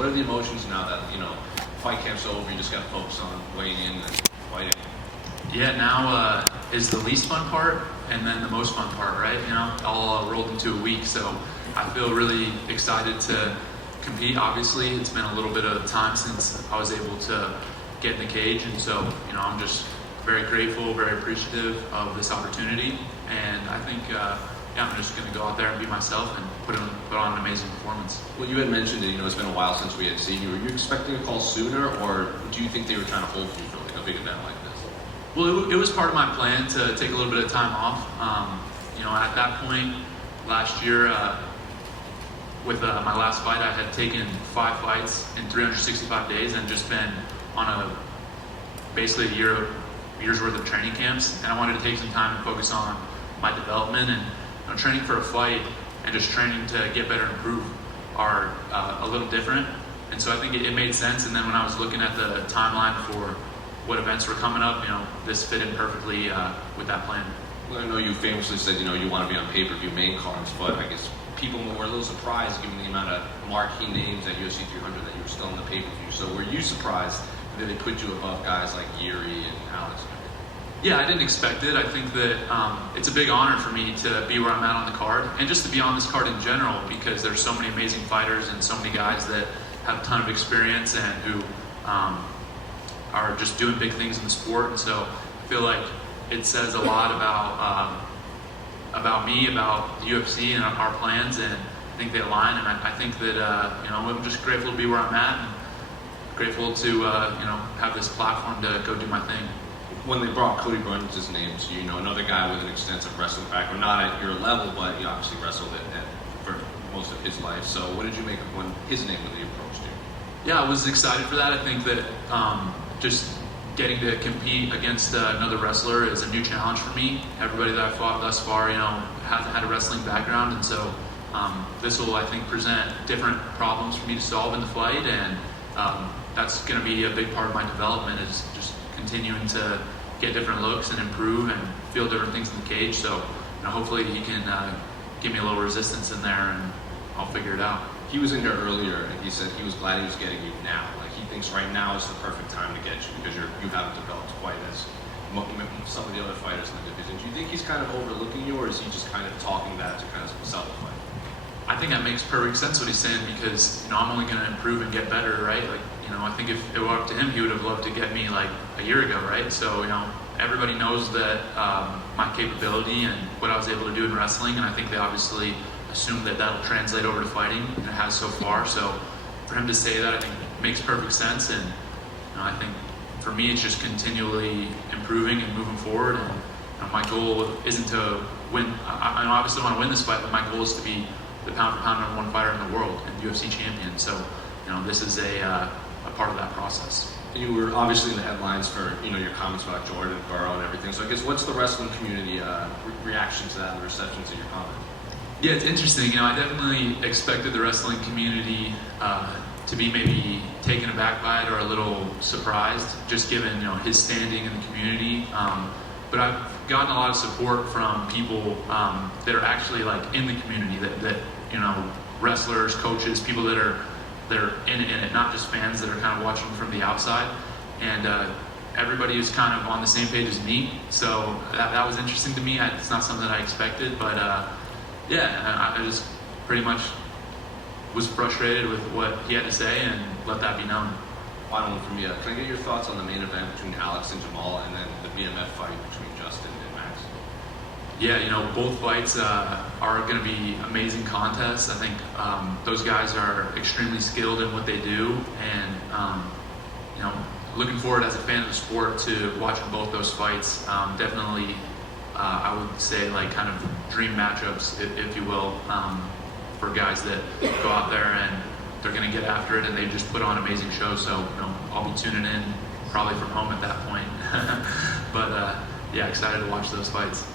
what are the emotions now that, fight camp's over, you just got to focus on weighing in and fighting? Yeah, now is the least fun part and then the most fun part, right? All rolled into a week, so I feel really excited to compete. Obviously, it's been a little bit of time since I was able to get in the cage, and so, I'm just very grateful, very appreciative of this opportunity, and I think, I'm just going to go out there and be myself and put on an amazing performance. Well, you had mentioned that, it's been a while since we had seen you. Were you expecting a call sooner, or do you think they were trying to hold you for like a big event like this? Well, it was part of my plan to take a little bit of time off. At that point last year, with my last fight, I had taken 5 fights in 365 days and just been on basically a year's worth of training camps, and I wanted to take some time and focus on my development, and training for a fight and just training to get better and improve are a little different, and so I think it made sense. And then when I was looking at the timeline for what events were coming up, this fit in perfectly with that plan. Well, I know you famously said, you want to be on pay-per-view main cards, but I guess people were a little surprised given the amount of marquee names at UFC 300 that you were still in the pay-per-view. So were you surprised that they put you above guys like Yuri and Alex? Yeah, I didn't expect it. I think that it's a big honor for me to be where I'm at on the card, and just to be on this card in general, because there's so many amazing fighters and so many guys that have a ton of experience and who are just doing big things in the sport. And so I feel like it says a lot about me, about the UFC and our plans, and I think they align. And I think that I'm just grateful to be where I'm at, and grateful to have this platform to go do my thing. When they brought Cody Brundage's name to you, another guy with an extensive wrestling background, not at your level, but he obviously wrestled for most of his life. So what did you make of when his name was approached you? Yeah, I was excited for that. I think that just getting to compete against another wrestler is a new challenge for me. Everybody that I fought thus far, hasn't had a wrestling background, and so this will, I think, present different problems for me to solve in the fight, and that's going to be a big part of my development, is just continuing to get different looks and improve and feel different things in the cage. So, hopefully he can give me a little resistance in there, and I'll figure it out. He was in here earlier, and he said he was glad he was getting you now. Like, he thinks right now is the perfect time to get you because you haven't developed quite as some of the other fighters in the division. Do you think he's kind of overlooking you, or is he just kind of talking that to kind of sell the fight? I think that makes perfect sense what he's saying, because I'm only going to improve and get better, right? Like, I think if it were up to him, he would have loved to get me like a year ago, right? So, everybody knows that my capability and what I was able to do in wrestling, and I think they obviously assume that that'll translate over to fighting, and it has so far. So for him to say that, I think makes perfect sense, and I think for me it's just continually improving and moving forward. And my goal isn't to win. I obviously want to win this fight, but my goal is to be the pound for pound #1 fighter in the world and UFC champion. So this is a part of that process. And you were obviously in the headlines for your comments about Jordan, Burrow, and everything. So I guess what's the wrestling community reaction to that and reception to your comment? Yeah, it's interesting. I definitely expected the wrestling community to be maybe taken aback by it or a little surprised, just given his standing in the community. But I've gotten a lot of support from people that are actually like in the community, that wrestlers, coaches, people that are in it, not just fans that are kind of watching from the outside. And everybody is kind of on the same page as me. So that was interesting to me. It's not something that I expected, but I just pretty much was frustrated with what he had to say and let that be known. Final one from you. Can I get your thoughts on the main event between Alex and Jamal, and then the BMF fight between Justin and Max? Yeah, both fights are going to be amazing contests. I think those guys are extremely skilled in what they do, and looking forward as a fan of the sport to watching both those fights. Definitely, I would say like kind of dream matchups, if you will, for guys that go out there and they're going to get after it, and they just put on amazing shows. So I'll be tuning in probably from home at that point. But excited to watch those fights.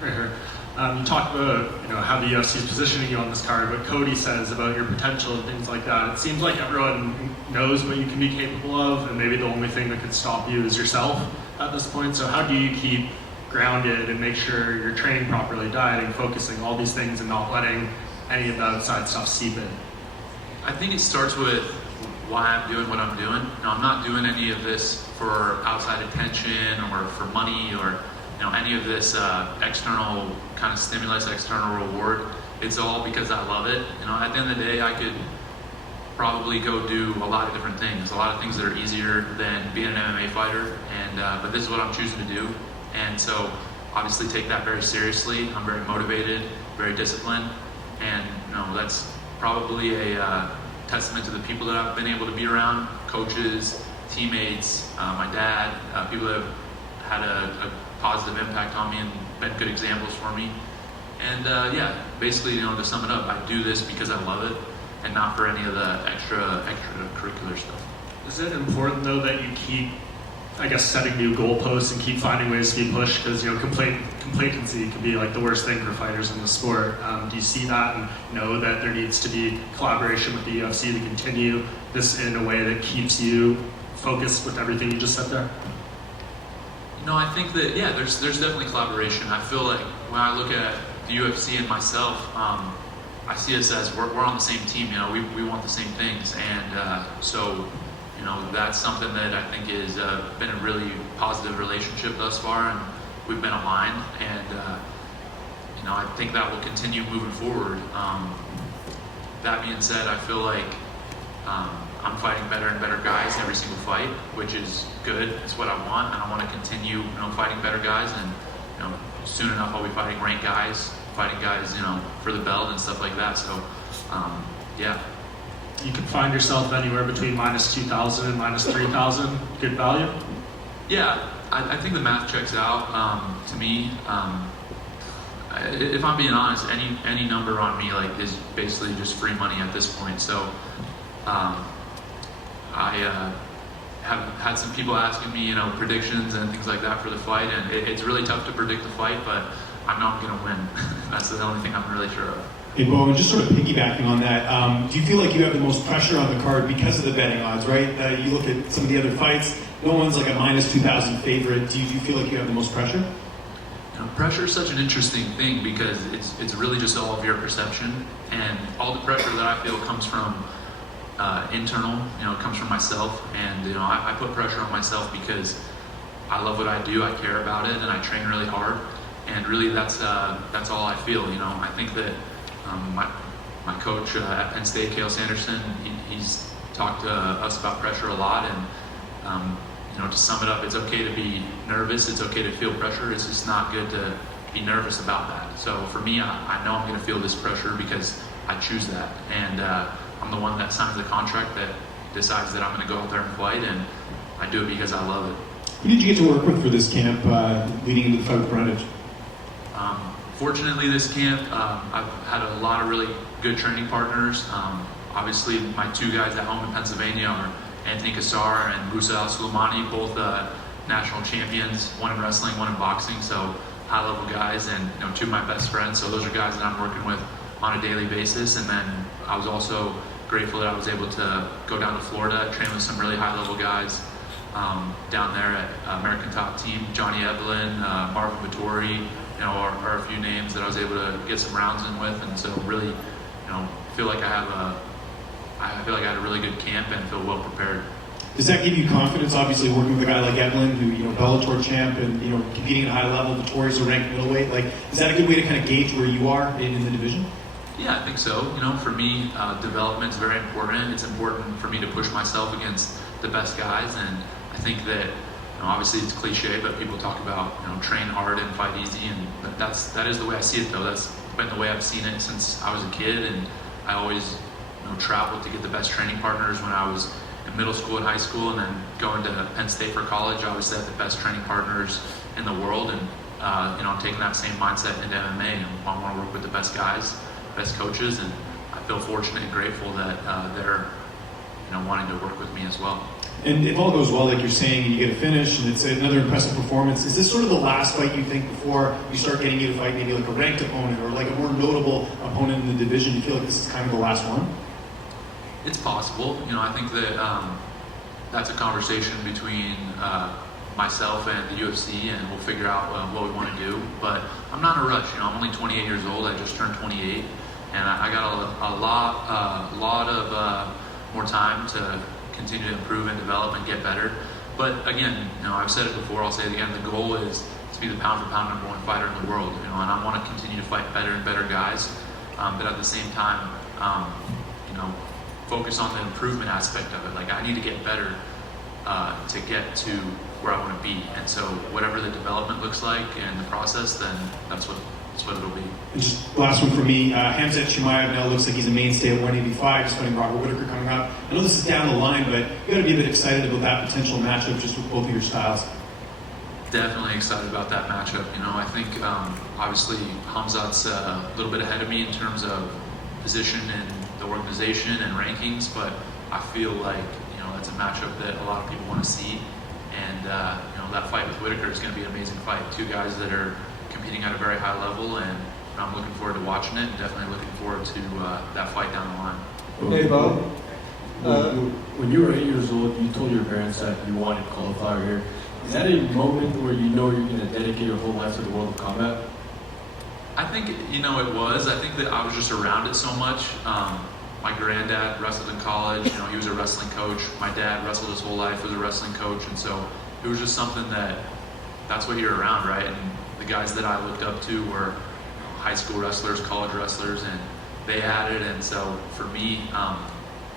Right here. You talked about how the UFC is positioning you on this card, what Cody says about your potential and things like that. It seems like everyone knows what you can be capable of, and maybe the only thing that could stop you is yourself at this point. So how do you keep grounded and make sure you're training properly, dieting, focusing, all these things, and not letting any of the outside stuff seep in? I think it starts with why I'm doing what I'm doing. I'm not doing any of this for outside attention or for money or any of this external kind of stimulus, external reward. It's all because I love it. At the end of the day, I could probably go do a lot of different things, a lot of things that are easier than being an MMA fighter, but this is what I'm choosing to do. And so obviously take that very seriously. I'm very motivated, very disciplined, and that's probably a testament to the people that I've been able to be around, coaches, teammates, my dad, people that have had a positive impact on me and been good examples for me. And basically, to sum it up, I do this because I love it and not for any of the extracurricular stuff. Is it important though that you keep, I guess, setting new goalposts and keep finding ways to be pushed? Because complacency can be like the worst thing for fighters in the sport. Do you see that and know that there needs to be collaboration with the UFC to continue this in a way that keeps you focused with everything you just said there? I think that there's definitely collaboration. I feel like when I look at the UFC and myself, I see us as we're on the same team. We want the same things, and so that's something that I think has been a really positive relationship thus far, and we've been aligned, and I think that will continue moving forward. That being said, I feel like I'm fighting better and better guys every single fight, which is good. It's what I want, and I want to continue fighting better guys, and soon enough I'll be fighting ranked guys, for the belt and stuff like that. So you can find yourself anywhere between -2,000 and -3,000. Good value? Yeah, I think the math checks out to me. If I'm being honest, any number on me is basically just free money at this point. So I have had some people asking me predictions and things like that for the fight, and it's really tough to predict the fight, but I know I'm going to win. That's the only thing I'm really sure of. Hey, Bo, and just sort of piggybacking on that, do you feel like you have the most pressure on the card because of the betting odds, right? You look at some of the other fights, no one's like a -2,000 favorite. Do you feel like you have the most pressure? Pressure is such an interesting thing because it's really just all of your perception, and all the pressure that I feel comes from internal. It comes from myself, and I put pressure on myself because I love what I do, I care about it, and I train really hard, and really that's all I feel. I think that my coach at Penn State, Cale Sanderson, he's talked to us about pressure a lot, and to sum it up, it's okay to be nervous, it's okay to feel pressure, it's just not good to be nervous about that. So for me, I know I'm going to feel this pressure because I choose that, and I'm the one that signs the contract that decides that I'm going to go out there and fight, and I do it because I love it. Who did you get to work with for this camp leading into the fight with Brundage? Fortunately, this camp, I've had a lot of really good training partners. Obviously, my two guys at home in Pennsylvania are Anthony Cassar and Musa Al-Suleimani, both national champions, one in wrestling, one in boxing, so high-level guys, and two of my best friends. So those are guys that I'm working with on a daily basis. And then I was also grateful that I was able to go down to Florida, train with some really high-level guys down there at American Top Team. Johnny Evelyn, Marvin Vittori, are a few names that I was able to get some rounds in with, and so really, feel like I had a really good camp and feel well prepared. Does that give you confidence, obviously, working with a guy like Evelyn, who, Bellator champ and, competing at a high level, Vittori's a ranked middleweight? Is that a good way to kind of gauge where you are in the division? Yeah, I think so. For me, development is very important. It's important for me to push myself against the best guys, and I think that, obviously it's cliche, but people talk about, train hard and fight easy, and that is the way I see it, though. That's been the way I've seen it since I was a kid, and I always, traveled to get the best training partners when I was in middle school and high school, and then going to Penn State for college. I obviously had the best training partners in the world, and I'm taking that same mindset into MMA, and I want to work with the best guys, best coaches, and I feel fortunate and grateful that they're wanting to work with me as well. And if all goes well, like you're saying, and you get a finish, and it's another impressive performance, is this sort of the last fight you think before you start getting you to fight maybe like a ranked opponent or like a more notable opponent in the division? You feel like this is kind of the last one? It's possible. I think that that's a conversation between myself and the UFC, and we'll figure out what we want to do. But I'm not in a rush. I'm only 28 years old. I just turned 28, and I got a lot of more time to continue to improve and develop and get better. But again, I've said it before, I'll say it again, the goal is to be the pound for pound #1 fighter in the world, and I want to continue to fight better and better guys, but at the same time, focus on the improvement aspect of it. Like, I need to get better to get to where I want to be, and so whatever the development looks like and the process, then that's what it'll be. And just last one for me, Khamzat Chimaev now looks like he's a mainstay at 185, just fighting Robert Whittaker coming up. I know this is down the line, but you got to be a bit excited about that potential matchup just with both of your styles. Definitely excited about that matchup. I think obviously Khamzat's a little bit ahead of me in terms of position in the organization and rankings, but I feel like that's a matchup that a lot of people want to see, and that fight with Whittaker is going to be an amazing fight. Two guys that are competing at a very high level, and I'm looking forward to watching it, and definitely looking forward to that fight down the line. Hey, Bo. When you were 8 years old, you told your parents that you wanted cauliflower here. Is that a moment where you're going to dedicate your whole life to the world of combat? I think, it was. I think that I was just around it so much. My granddad wrestled in college. He was a wrestling coach. My dad wrestled his whole life, was a wrestling coach. And so it was just something that's what you're around, right? And the guys that I looked up to were high school wrestlers, college wrestlers, and they had it. And so for me,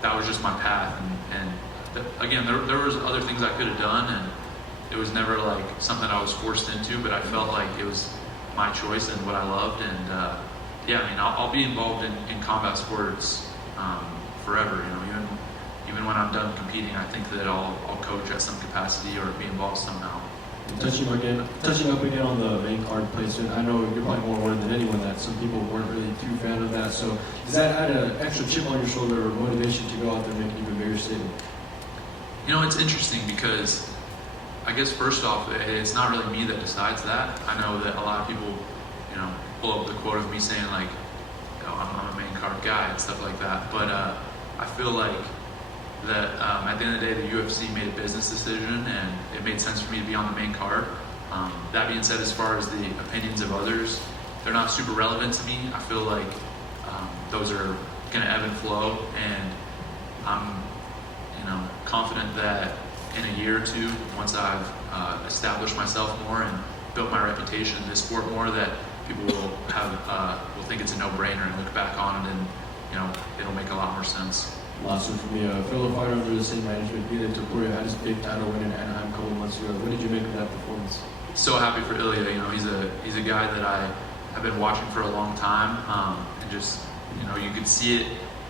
that was just my path. And again, there was other things I could have done, and it was never like something I was forced into, but I felt like it was my choice and what I loved. And I'll be involved in combat sports forever. Even when I'm done competing, I think that I'll coach at some capacity or be involved somehow. Touching up again on the main card placement, I know you're probably more aware than anyone that some people weren't really too fan of that. So does that add an extra chip on your shoulder or motivation to go out there and make an even bigger statement? It's interesting because I guess first off, it's not really me that decides that. I know that a lot of people, pull up the quote of me saying like, I'm a main card guy and stuff like that. But I feel like that at the end of the day, the UFC made a business decision, and it made sense for me to be on the main card. That being said, as far as the opinions of others, they're not super relevant to me. I feel like those are going to ebb and flow, and I'm, confident that in a year or two, once I've established myself more and built my reputation in this sport more, that people will think it's a no-brainer and look back on it, and it'll make a lot more sense. Last one for me, a fellow fighter under the same management, Ilya Topuria, had his big title win in Anaheim a couple months ago. What did you make of that performance? So happy for Ilya. He's a guy that I have been watching for a long time, and just you could see it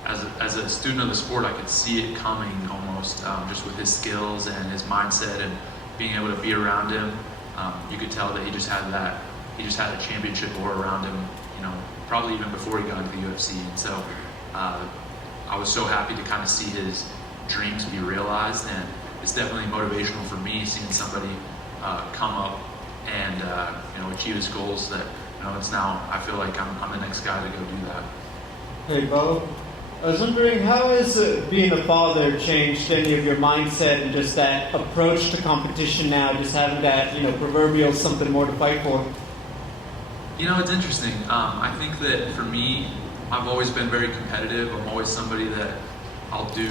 as a student of the sport. I could see it coming almost, just with his skills and his mindset and being able to be around him. You could tell that he just had a championship aura around him. Probably even before he got into the UFC. And so I was so happy to kind of see his dreams be realized, and it's definitely motivational for me seeing somebody come up and achieve his goals. That it's now I feel like I'm the next guy to go do that. Hey, Bo. I was wondering, how has being a father changed any of your mindset and just that approach to competition now, just having that, proverbial something more to fight for? It's interesting. I think that for me, I've always been very competitive. I'm always somebody that I'll do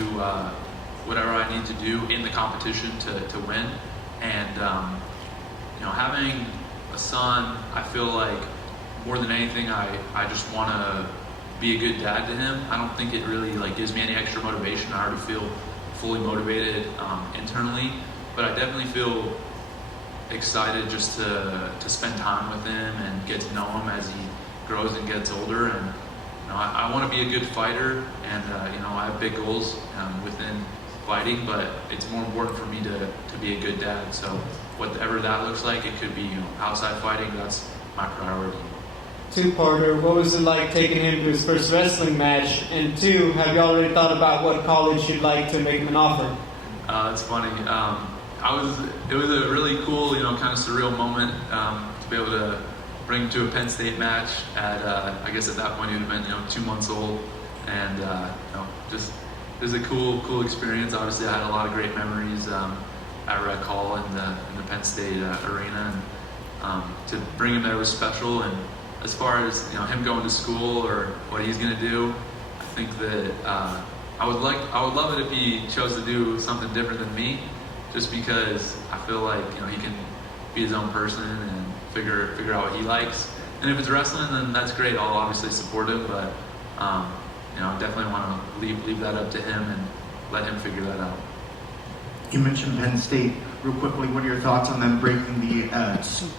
whatever I need to do in the competition to win. And, having a son, I feel like more than anything, I just want to be a good dad to him. I don't think it really gives me any extra motivation. I already feel fully motivated internally, but I definitely feel excited just to spend time with him and get to know him as he grows and gets older. And I want to be a good fighter, and I have big goals within fighting, but it's more important for me to be a good dad. So whatever that looks like, it could be outside fighting. That's my priority. Two-parter, what was it like taking him to his first wrestling match? And two, have you already thought about what college you'd like to make him an offer? It's funny. It was a really cool, kind of surreal moment to be able to bring him to a Penn State match at, I guess at that point he would have been, 2 months old. And, just, it was a cool experience. Obviously I had a lot of great memories at Rec Hall in the Penn State arena. And to bring him there was special. And as far as him going to school or what he's going to do, I think that I would love it if he chose to do something different than me, just because I feel like he can be his own person and figure out what he likes. And if it's wrestling, then that's great. I'll obviously support him, but I definitely want to leave that up to him and let him figure that out. You mentioned Penn State. Real quickly, what are your thoughts on them breaking the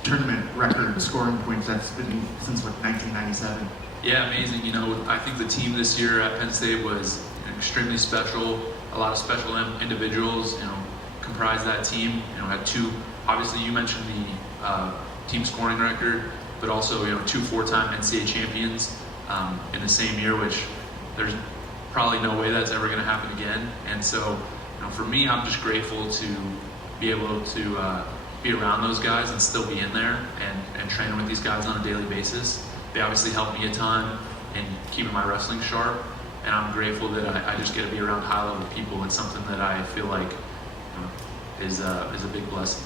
tournament record scoring points that's been since 1997? Yeah, amazing. I think the team this year at Penn State was extremely special. A lot of special individuals, comprised that team. Had two. Obviously, you mentioned the team scoring record, but also two four-time NCAA champions in the same year, which there's probably no way that's ever going to happen again. And so, for me, I'm just grateful to be able to be around those guys and still be in there and train with these guys on a daily basis. They obviously help me a ton in keeping my wrestling sharp, and I'm grateful that I just get to be around high-level people. It's something that I feel like is a big blessing.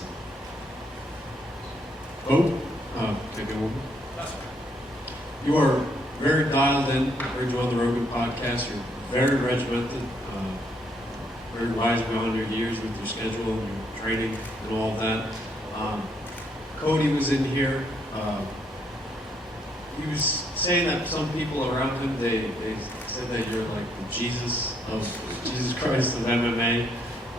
Oh, take it over. You are very dialed in. I heard you on the Rogan podcast. You're very regimented, very wise beyond your years with your schedule and your training and all of that. Cody was in here. He was saying that some people around him, they said that you're like the Jesus Christ of MMA.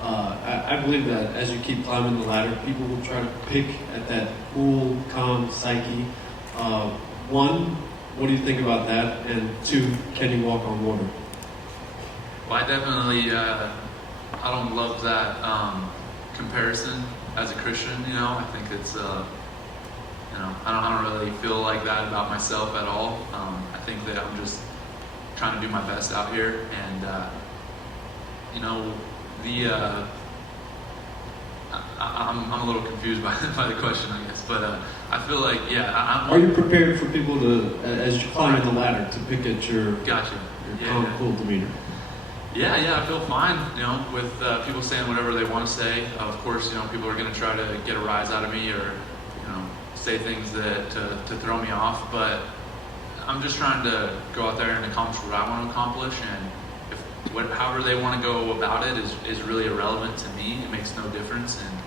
I believe that as you keep climbing the ladder, people will try to pick at that cool, calm psyche. One, what do you think about that? And two, can you walk on water? Well, I definitely, I don't love that comparison as a Christian. I think it's, I don't really feel like that about myself at all. I think that I'm just trying to do my best out here, and I'm a little confused by the question, I guess, but I feel like, Are you prepared for people to, as you climb the ladder, to pick at your Gotcha. calm, cool demeanor? Yeah, I feel fine, with people saying whatever they want to say. Of course, people are going to try to get a rise out of me or, say things that to throw me off, but I'm just trying to go out there and accomplish what I want to accomplish, and however they want to go about it is really irrelevant to me. It makes no difference, and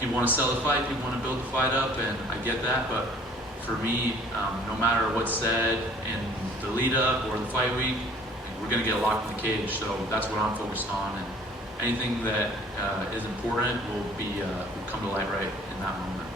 people want to sell the fight, people want to build the fight up, and I get that, but for me, no matter what's said in the lead up or the fight week, we're going to get locked in the cage, so that's what I'm focused on, and anything that is important will come to light right in that moment.